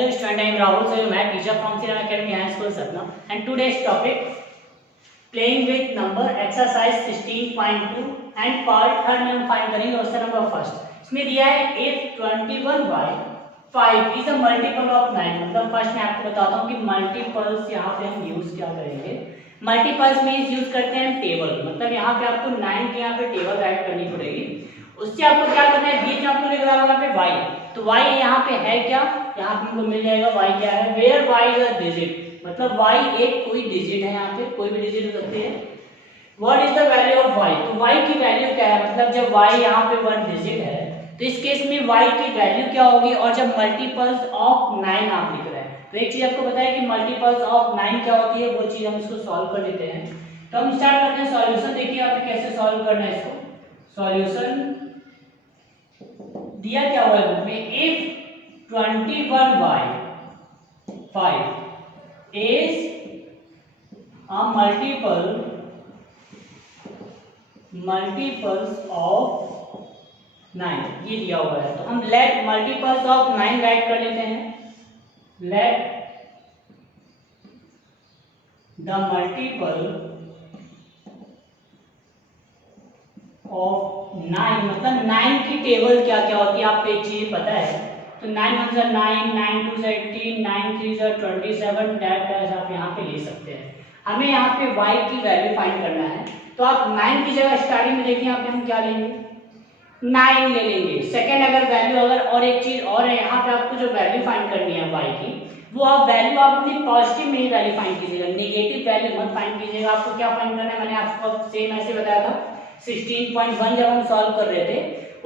Hello student, I am Rahul, so your math teacher from Siran Academy High School Satna, and today's topic playing with number exercise 16.2 and part third में हम find करेंगे question number first. इसमें दिया है if 21/5 is a multiple of 9, मतलब first मैं आपको बताता हूँ कि मल्टीपल्स यहाँ पे हम यूज क्या करेंगे। मल्टीपल्स में यूज करते हैं टेबल, मतलब यहाँ पे आपको 9 की यहाँ पे टेबल ऐड करनी पड़ेगी। उससे आपको क्या करना है, बीच में आपको लिख रहा होगा पे y, तो y यहाँ पे है क्या, यहाँ पे हमको मिल जाएगा y क्या है, where y is a digit, मतलब y एक कोई डिजिट है, यहाँ पे कोई भी डिजिट हो सकती है। What is the value of y, तो y की वैल्यू क्या है, मतलब जब y यहाँ पे वन डिजिट है तो इस केस में y की वैल्यू क्या होगी, और जब मल्टीपल्स ऑफ 9 आप लिख रहे हैं तो एक चीज आपको बताया कि मल्टीपल्स ऑफ 9 क्या होती है, वो चीज हम इसको सॉल्व कर लेते हैं। तो हम स्टार्ट करते हैं सॉल्यूशन। देखिए आप कैसे सॉल्व करना है इसको। सॉल्यूशन दिया क्या हुआ है बुक में, if 21/5 is a multiples of 9, ये दिया हुआ है। तो हम लेट मल्टीपल्स ऑफ 9 राइट कर लेते हैं। लेट द मल्टीपल ऑफ 9, मतलब 9 की टेबल क्या क्या होती है आपको एक चीज पता है। तो 9 1 9, 9 2 18, 9 3 27, दैट आप यहाँ पे ले सकते हैं। हमें यहाँ पे y की वैल्यू फाइंड करना है, तो आप 9 की जगह स्टार्टिंग में देखिए यहाँ पे हम क्या लेंगे, 9 ले लेंगे। सेकेंड अगर वैल्यू अगर और एक चीज और है, यहाँ पे आपको जो वैल्यू फाइंड करनी है y की, वो आप वैल्यू अपनी पॉजिटिव में ही वैल्यू फाइंड कीजिएगा, नेगेटिव वैल्यू मत फाइंड कीजिएगा। आपको क्या फाइंड करना है, मैंने आपको सेम ऐसे बताया था 16.1 जब हम सॉल्व कर रहे थे,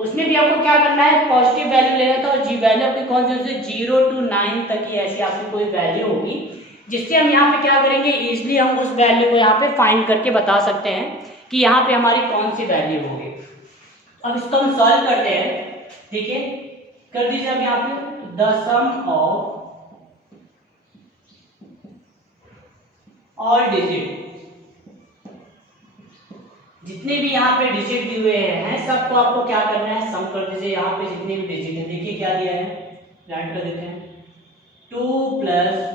उसमें भी आपको क्या करना है, पॉजिटिव वैल्यू लेना था। और जी वैल्यू आपकी कौन सी, 0 to 9 तक की ऐसी आपकी कोई वैल्यू होगी, जिससे हम यहाँ पे क्या करेंगे, इजिली हम उस वैल्यू को यहाँ पे फाइंड करके बता सकते हैं कि यहाँ पे हमारी कौन सी वैल्यू होगी। अब इसको हम सॉल्व करते हैं। देखिए कर दीजिए अब यहाँ पे the sum of all digit, जितने भी यहाँ पे डिजिट दिए हुए हैं सबको आपको क्या करना है, सम कर दीजिए। यहाँ पे जितने भी डिजिट हैं देखिए क्या दिया है, राइट कर देते हैं 2 +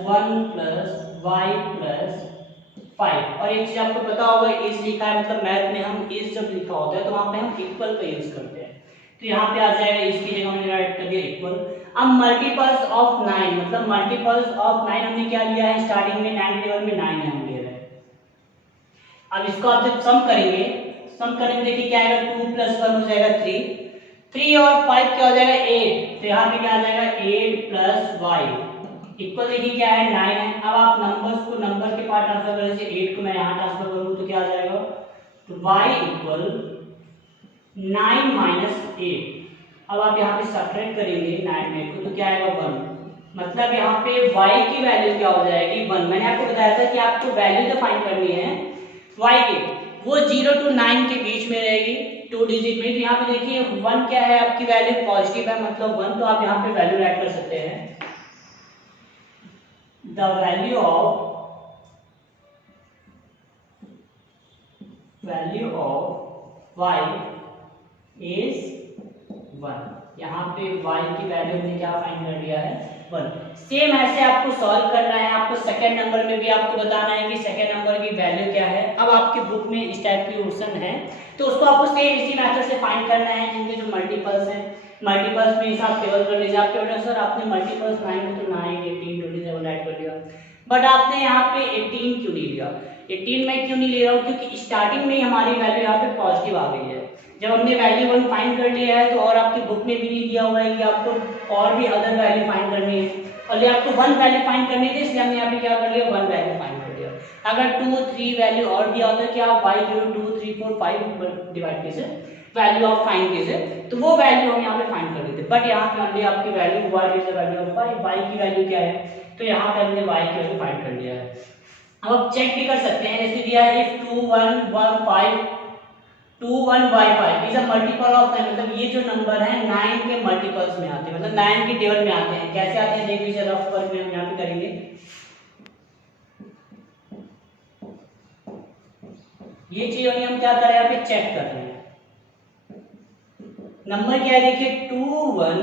1 + y + 5। और एक चीज आपको पता होगा, इज लिखा है, मतलब मैथ में हम इज जब लिखा होता है तो वहां पे हम इक्वल का यूज करते हैं। तो यहाँ पे आ जाएगा इसकी जगह हमने राइट कर दिया इक्वल। अब मल्टीपल्स ऑफ 9, मतलब मल्टीपल्स ऑफ 9 हमने क्या लिया है, स्टार्टिंग में 9 टेबल में 9 हम ले रहे हैं। अब इसको आप जब सम करेंगे, सम करेंगे देखिए क्या आएगा, 2 + 1 हो जाएगा 3 और 5 क्या हो जाएगा 8। तो यहाँ पे क्या आ जाएगा 8 + y इक्वल देखिए क्या है 9 है। अब आप नंबर्स को नंबर के पार्ट ट्रांसफर करें, जैसे 8 को मैं यहाँ ट्रांसफर करूँ तो क्या आ जाएगा, तो y = 9 - 8। अब आप यहाँ पे सब्ट्रैक्ट करेंगे 9 में 8 को तो क्या आएगा 1, मतलब यहाँ पे y की वैल्यू क्या हो जाएगी 1। मैंने आपको बताया था कि आपको वैल्यू तो फाइंड करनी है y की, वो 0 to 9 के बीच में रहेगी, 2 डिजिट में। तो यहाँ पे देखिए 1 क्या है, आपकी वैल्यू पॉजिटिव है, मतलब 1, तो आप यहाँ पे वैल्यू ऐड कर सकते हैं। The value of y is 1। यहाँ पे y की वैल्यू हमने क्या फाइंड कर लिया है 1। सेम ऐसे आपको सॉल्व करना है। आपको सेकंड नंबर में भी आपको बताना है कि सेकंड नंबर की वैल्यू क्या है। अब आपकी बुक में इस टाइप की क्वेश्चन है तो उसको आपको सेम इसी मेथड से फाइंड करना है, जिनके जो मल्टीपल्स हैं, मल्टीपल्स में हिसाब टेबल कर लीजिए। आप केवल सर आपने मल्टीपल्स 9 में तो 9 18 27 ऐड कर लिया, बट आपने यहाँ पे 18 क्यों नहीं लिया। 18 में क्यों नहीं ले रहा हूँ, क्योंकि स्टार्टिंग में ही हमारी वैल्यू यहाँ पे पॉजिटिव आ गई है। जब हमने वैल्यू 1 फाइंड कर लिया है तो और आपकी बुक में भी नहीं दिया हुआ है कि आपको और भी अदर वैल्यू फाइंड करनी है, और ये आपको 1 वैल्यू फाइंड करनी थी, इसलिए हमने यहाँ पे क्या कर लिया 1 वैल्यू फाइंड कर लिया। अगर 2 3 वैल्यू और दिया होता कि आप y 0 2 3 4 5 डिवाइड कीजिए, वैल्यू ऑफ फाइंड कीजिए, तो वो वैल्यू हम यहाँ पे फाइंड कर लेते। बट यहाँ पे हमने आपकी value what is the value of y की वैल्यू क्या है, तो यहाँ पे हमने y की वैल्यू फाइंड कर लिया है। अब आप चेक भी कर सकते हैं, जैसे दिया है if 2 1 1 5 2 1 by 5 is a multiple of 9, मतलब ये जो नंबर है 9 के मल्टीपल्स में आते हैं, मतलब 9 के टेबल में आते हैं। कैसे आते हैं देख लीजिए, रफ वर्क में हम यहाँ पे करेंगे। ये चीज हम क्या कर रहे हैं, यहाँ पे चेक कर रहे हैं। नंबर क्या है देखिए 2 1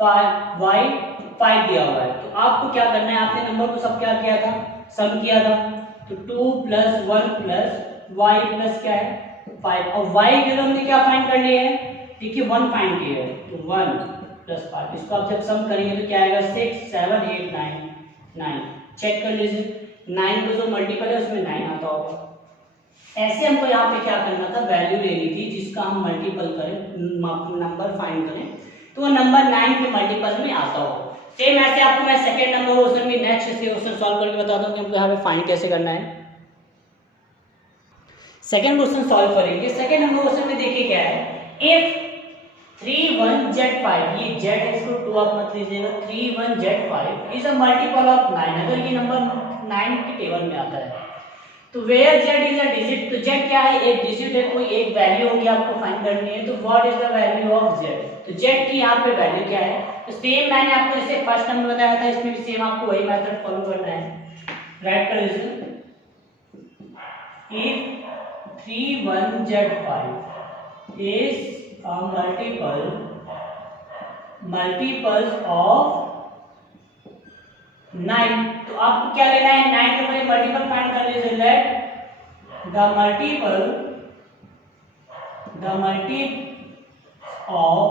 5 y 5 दिया हुआ है। तो आपको क्या करना है, आपने नंबर को सब क्या किया था, सम किया था। तो 2 + 1 + y प्लस क्या है 5, और y की वैल्यू हमने क्या फाइंड कर लिया है, देखिए 1 फाइंड किया है। तो 1 + 5, इसको आप जब सम करेंगे तो क्या आएगा 6 7 8 9 9। चेक कर लीजिए 9 का जो मल्टीपल है उसमें 9 आता होगा। ऐसे हमको यहाँ पे क्या करना था, वैल्यू लेनी थी जिसका हम मल्टीपल करें, नंबर फाइंड करें तो वो नंबर 9 के मल्टीपल में आता हो। सेम ऐसे आपको मैं सेकंड नंबर क्वेश्चन भी नेक्स्ट से क्वेश्चन सॉल्व करके बताता हूँ कि हमको यहाँ पे फाइंड कैसे करना है। सेकंड क्वेश्चन सॉल्व करेंगे। सेकंड नंबर क्वेश्चन में देखिए क्या है, इफ 3 1 Z5, ये Z है इसको 2 आप मत लीजिएगा, 3 1 Z5 is a multiple of 9, अगर ये नंबर 9 के टेबल में आता है तो where Z is a digit, तो Z क्या है, एक डिजिट है, कोई एक वैल्यू होगी आपको फाइंड करनी है। तो what is the value of Z, तो Z की यहाँ पे वैल्यू क्या है। तो सेम मैंने आपको जैसे फर्स्ट नंबर बताया था, इसमें भी सेम आपको वही मेथड फॉलो करना है। राइट कर लीजिए, if 3 1 Z5 is a multiples of 9, तो आपको क्या लेना है, 9 के ऊपर मल्टीपल फाइंड कर लीजिए। Let the multiple of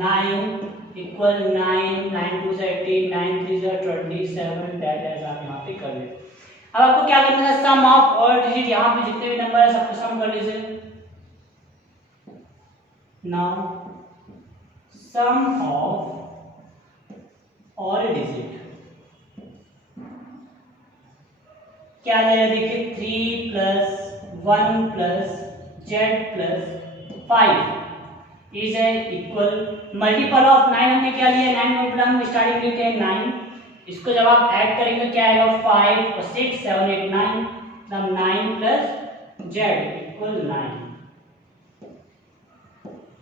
9 equal 9 9 2 18 9 3 27, that is आप यहाँ पे कर लें। अब आपको क्या करना है, सम ऑफ ऑल डिजिट, यहाँ पे जितने भी नंबर है सबको सम कर लीजिए। Now sum of all digit क्या आ जाएगा, देखिए 3 + 1 + Z + 5 is equal multiple of 9, हमने क्या लिया 9 मल्टीपल हम स्टार्टिंग लेते हैं 9, इसको जब आप ऐड करेंगे क्या आएगा 5 और 6 7 8 9, तब 9 + Z = 9।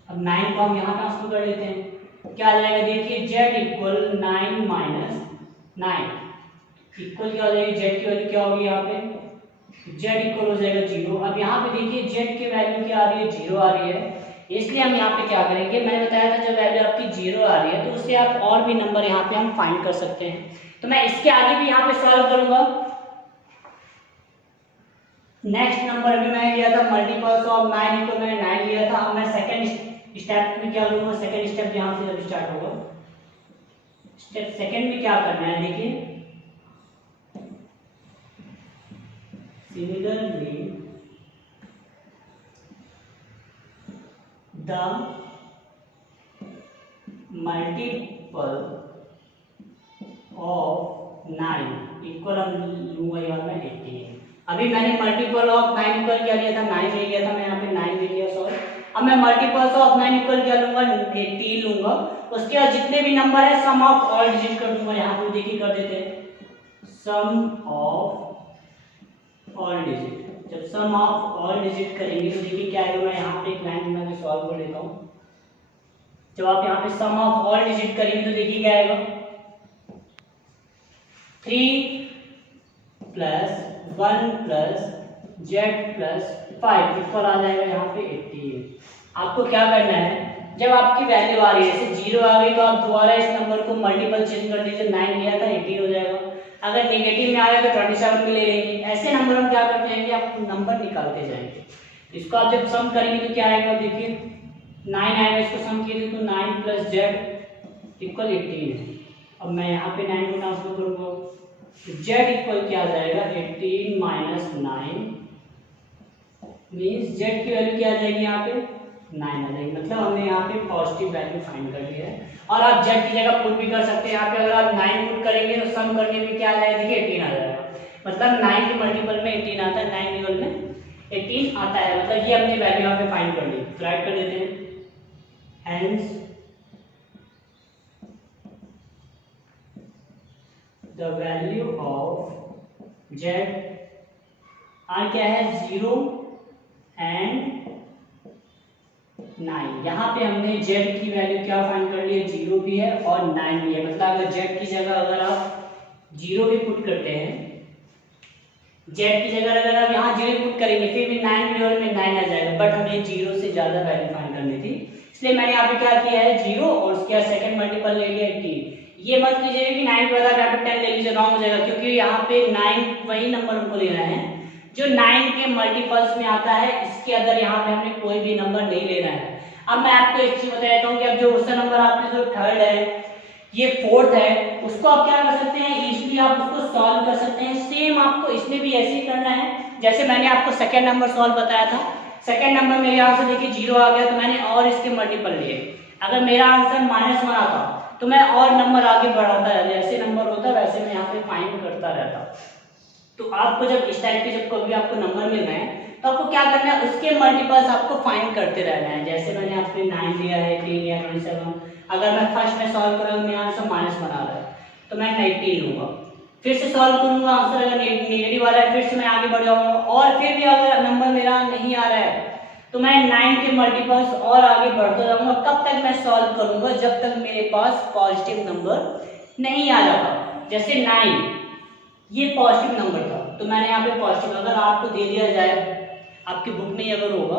अब 9 को हम यहाँ ट्रांसफर कर लेते हैं, क्या आ जाएगा, देखिए Z = 9 - 9 इक्वल क्या हो जाएगी, Z की वैल्यू क्या होगी यहाँ पे, Z इक्वल हो जाएगा 0। अब यहाँ पे देखिए Z की वैल्यू क्या आ रही है, 0 आ रही है, इसलिए हम यहाँ पे क्या करेंगे, मैंने बताया था जब वैल्यू आपकी 0 आ रही है तो उससे आप और भी नंबर यहाँ पे हम फाइंड कर सकते हैं। तो मैं इसके आगे भी यहाँ पे सॉल्व करूंगा। नेक्स्ट नंबर भी मैंने लिया था मल्टीपल्स ऑफ 9 को मैंने 9 लिया था। अब मैं सेकंड स्टेप में क्या लूंगा, सेकंड स्टेप यहाँ से जब स्टार्ट होगा, स्टेप सेकंड में क्या करना है, देखिए similarly the multiple of 9 equal हम लूंगा यहाँ में 18। अभी मैंने मल्टीपल ऑफ 9 इक्वल क्या लिया था, 9 ले लिया था, मैं यहाँ पे 9 ले लिया, सॉरी। अब मैं मल्टीपल्स ऑफ 9 इक्वल क्या लूंगा, 18 लूंगा। उसके बाद जितने भी नंबर है सम ऑफ ऑल डिजिट कर दूंगा, यहाँ पे देखिए कर देते हैं सम ऑफ ऑल डिजिट। जब सम ऑफ ऑल डिजिट करेंगे तो देखिए क्या आएगा, मैं यहाँ पे एक लाइन बना के सॉल्व कर लेता हूँ। जब आप यहाँ पे सम ऑफ ऑल डिजिट करेंगे तो देखिए क्या आएगा, 3 + 1 + Z + 5 इक्वल आ जाएगा यहाँ पे 18। आपको क्या करना है, जब आपकी वैल्यू आ रही है जैसे 0 आ गई तो आप दोबारा इस नंबर को मल्टीपल चेंज कर दीजिए, 9 लिया था 18 हो जाएगा। अगर नेगेटिव में आया तो 27 में ले लेंगे। ऐसे नंबर हम क्या करते हैं कि आप नंबर निकालते जाएंगे। इसको आप जब सम करेंगे तो क्या आएगा, देखिए 9 आएगा, इसको सम कीजिए तो 9 + Z = 18 है। अब मैं यहाँ पे 9 को ट्रांसफर करूंगा तो Z इक्वल क्या आ जाएगा, 18 - 9 मींस Z की वैल्यू क्या आ जाएगी, यहाँ पे 9 आ जाएगी। मतलब हमने यहाँ पे पॉजिटिव वैल्यू फाइंड कर लिया है। और आप Z की जगह पुट भी कर सकते हैं। यहाँ पे अगर आप 9 पुट करेंगे तो सम करने में क्या आ जाएगा, देखिए 18 आ जाएगा। मतलब 9 के मल्टीपल में 18 आता है, 9 रियल में 18 आता है। मतलब ये हमने वैल्यू यहाँ पे फाइंड कर ली। राइट कर देते हैं, hence the value of Z are क्या है, 0 एंड 9। यहाँ पे हमने Z की वैल्यू क्या फाइंड कर ली है, 0 भी है और 9 भी है। मतलब अगर Z की जगह अगर आप 0 भी पुट करते हैं, Z की जगह अगर आप यहाँ 0 पुट करेंगे फिर भी 9 रियल में 9 आ जाएगा। बट हमें 0 से ज्यादा वैल्यू फाइंड करनी थी, इसलिए मैंने यहाँ पे क्या किया है 0 और उसके सेकंड मल्टीपल ले लिया 18। ये मत लीजिए कि 9 के बाद आप 10 ले लीजिए, रॉन्ग हो जाएगा, क्योंकि यहाँ पे 9 वही नंबर हमको लेना है जो 9 के मल्टीपल्स में आता है। इसके अंदर यहाँ पे हमने कोई भी नंबर नहीं लेना है। अब मैं आपको एक चीज बता देता हूँ कि अब जो उसका नंबर आपने जो थर्ड है, ये फोर्थ है, उसको आप क्या कर सकते हैं, इजीली आप उसको सॉल्व कर सकते हैं। सेम आपको इसमें भी ऐसे ही करना है जैसे मैंने आपको सेकंड नंबर सॉल्व बताया था। सेकंड नंबर मेरे यहाँ से देखिए 0 आ गया, तो मैंने और इसके मल्टीपल लिए। अगर मेरा आंसर -1 आता तो मैं और नंबर आगे बढ़ाता रहता, जैसे नंबर होता वैसे मैं यहाँ पे फाइंड करता रहता। तो आपको जब इस टाइप के जब कभी आपको नंबर मिल रहे हैं तो आपको क्या करना है, उसके मल्टीपल्स आपको फाइंड करते रहना है। जैसे मैंने आपने 9 लिया है, 3 लिया, 27, अगर मैं फर्स्ट में सॉल्व करूँगा मेरा आंसर -1 आ रहा है तो मैं 19 लूंगा, फिर से सॉल्व करूंगा, आंसर अगर नेगेटिव आ रहा है फिर से मैं आगे बढ़ जाऊंगा, और फिर भी अगर नंबर मेरा नहीं आ रहा है तो मैं 9 के मल्टीपल्स और आगे बढ़ता जाऊंगा। कब तक मैं सॉल्व करूंगा, जब तक मेरे पास पॉजिटिव नंबर नहीं आ जाता। जैसे 9 ये पॉजिटिव नंबर था तो मैंने यहाँ पे पॉजिटिव, अगर आपको दे दिया जाए आपकी बुक में अगर होगा,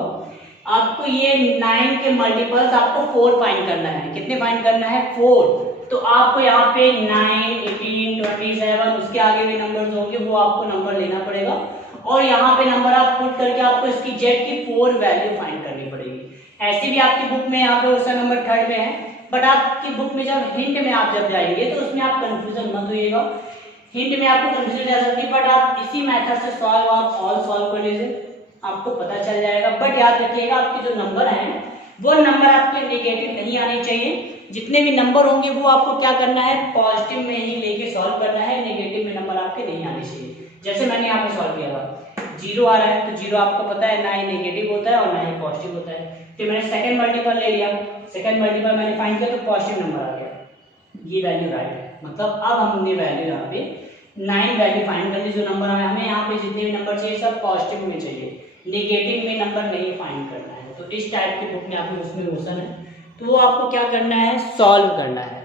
आपको ये 9 के मल्टीपल्स आपको 4 फाइंड करना है। कितने फाइंड करना है, 4। तो आपको यहाँ पे 9, 18, 27 उसके आगे भी नंबर्स होंगे, वो आपको नंबर लेना पड़ेगा और यहाँ पे नंबर आप पुट करके आपको इसकी जेड की 4 वैल्यू फाइंड करनी पड़ेगी। ऐसे भी आपकी बुक में यहाँ पे उसका नंबर थर्ड में है, बट आपकी बुक में जब हिंट में आप जब जाएंगे तो उसमें आप कंफ्यूजन मत होइएगा। हिंट में आपको कंफ्यूजन जा सकती है, बट आप इसी मेथड से सॉल्व आप ऑल सॉल्व कर लीजिए, आपको पता चल जाएगा। बट याद रखिएगा आपके जो नंबर हैं वो नंबर आपके नेगेटिव नहीं आने चाहिए। जितने भी नंबर होंगे वो आपको क्या करना है, पॉजिटिव में ही लेके सॉल्व करना है, नेगेटिव में नंबर आपके नहीं आने चाहिए। जैसे मैंने यहाँ पे सॉल्व किया था, 0 आ रहा है तो 0 आपको पता है ना ही नेगेटिव होता है और ना ही पॉजिटिव होता है। फिर मैंने सेकंड मल्टीपल ले लिया, सेकंड मल्टीपल मैंने फाइंड किया तो पॉजिटिव नंबर आ गया, ये वैल्यू राइट है। मतलब अब हमने वैल्यू यहाँ पे 9 वैल्यू फाइंड कर ली। जो नंबर हमें यहाँ पे जितने भी नंबर चाहिए सब पॉजिटिव में चाहिए, नेगेटिव में नंबर नहीं फाइंड करना है। तो इस टाइप की बुक में आपको उसमें क्वेश्चन है तो वो आपको क्या करना है, सॉल्व करना है।